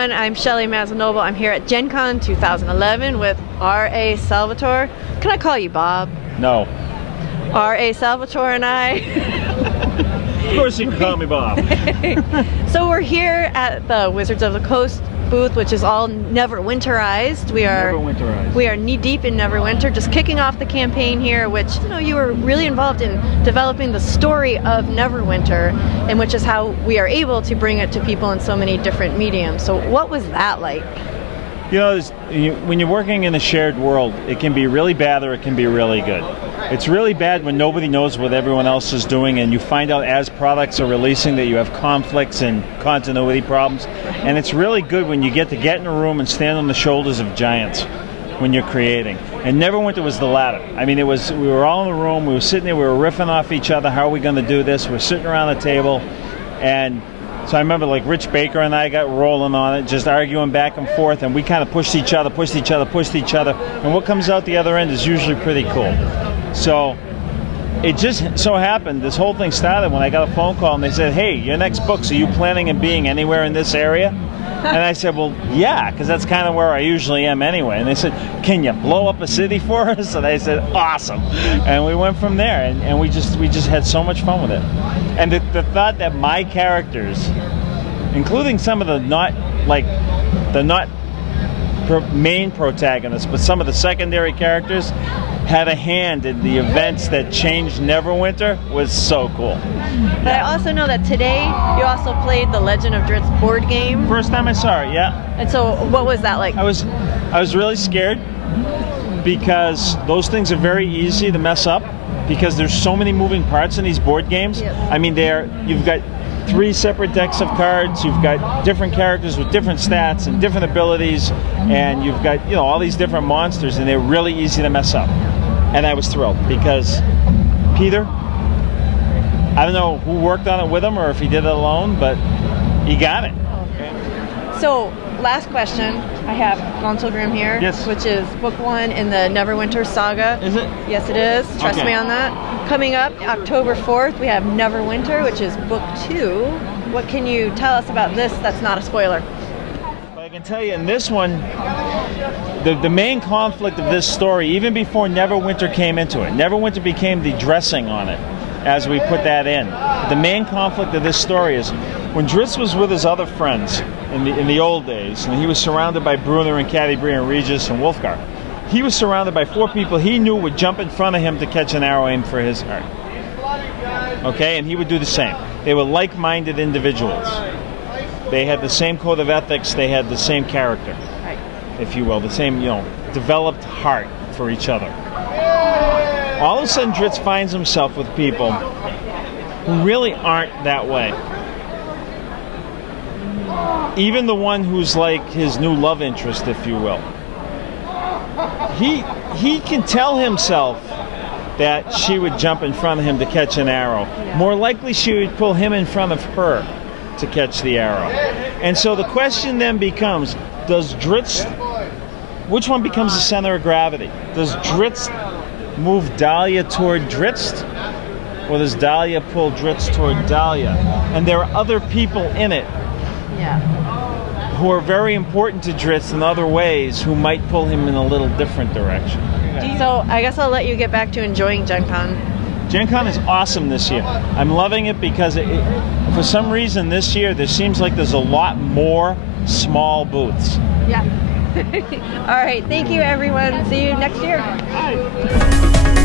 everyone, I'm Shelly Mazzanoble. I'm here at GenCon 2011 with R.A. Salvatore. Can I call you Bob? No. R.A. Salvatore and I. Of course you can call me Bob. So we're here at the Wizards of the Coast booth, which is all Neverwinterized. We are knee deep in Neverwinter, just kicking off the campaign here, which you were really involved in developing the story of Neverwinter, and which is how we are able to bring it to people in so many different mediums. So what was that like? When you're working in a shared world, it can be really bad or it can be really good. It's really bad when nobody knows what everyone else is doing, and you find out as products are releasing that you have conflicts and continuity problems. And it's really good when you get in a room and stand on the shoulders of giants when you're creating. And Neverwinter was the latter. I mean, we were all in the room, we were sitting there, we were riffing off each other, how are we going to do this? We're sitting around the table, and so I remember like Rich Baker and I got rolling on it, just arguing back and forth, and we kind of pushed each other, and what comes out the other end is usually pretty cool. So it just so happened, this whole thing started when I got a phone call and they said, hey, your next books, are you planning on being anywhere in this area? And I said, well, yeah, because that's kind of where I usually am anyway. And they said, can you blow up a city for us? And I said, awesome. And we went from there, and we just had so much fun with it. And the thought that my characters, including some of the not main protagonists, but some of the secondary characters, had a hand in the events that changed Neverwinter was so cool. But I also know that today you also played the Legend of Drizzt board game. First time I saw it, yeah. And so what was that like? I was really scared because those things are very easy to mess up because there's so many moving parts in these board games. Yep. I mean, you've got 3 separate decks of cards, you've got different characters with different stats and different abilities, and you've got all these different monsters, and they're really easy to mess up. And I was thrilled because Peter, I don't know who worked on it with him or if he did it alone, but he got it. Okay. So last question, I have Gonzo Grimm here, yes, which is book 1 in the Neverwinter saga. Is it? Yes, it is. Trust me on that. Coming up October 4th, we have Neverwinter, which is book 2. What can you tell us about this that's not a spoiler? I can tell you in this one, the main conflict of this story, even before Neverwinter came into it, Neverwinter became the dressing on it as we put that in. The main conflict of this story is when Drizzt was with his other friends in the old days, and he was surrounded by Bruner and Catti-Brie and Regis and Wolfgar, he was surrounded by 4 people he knew would jump in front of him to catch an arrow aimed for his heart. Okay, and he would do the same. They were like-minded individuals. They had the same code of ethics, they had the same character, if you will, the same, developed heart for each other. All of a sudden, Drizzt finds himself with people who really aren't that way. Even the one who's like his new love interest, if you will. He can tell himself that she would jump in front of him to catch an arrow. More likely, she would pull him in front of her to catch the arrow. And so the question then becomes, does Drizzt, which one becomes the center of gravity? Does Drizzt move Dahlia toward Drizzt, or does Dahlia pull Drizzt toward Dahlia? And there are other people in it who are very important to Drizzt in other ways who might pull him in a little different direction. So I guess I'll let you get back to enjoying GenCon. GenCon is awesome this year. I'm loving it because for some reason this year there seems like there's a lot more small booths. Yeah. All right, thank you everyone. See you next year. Bye.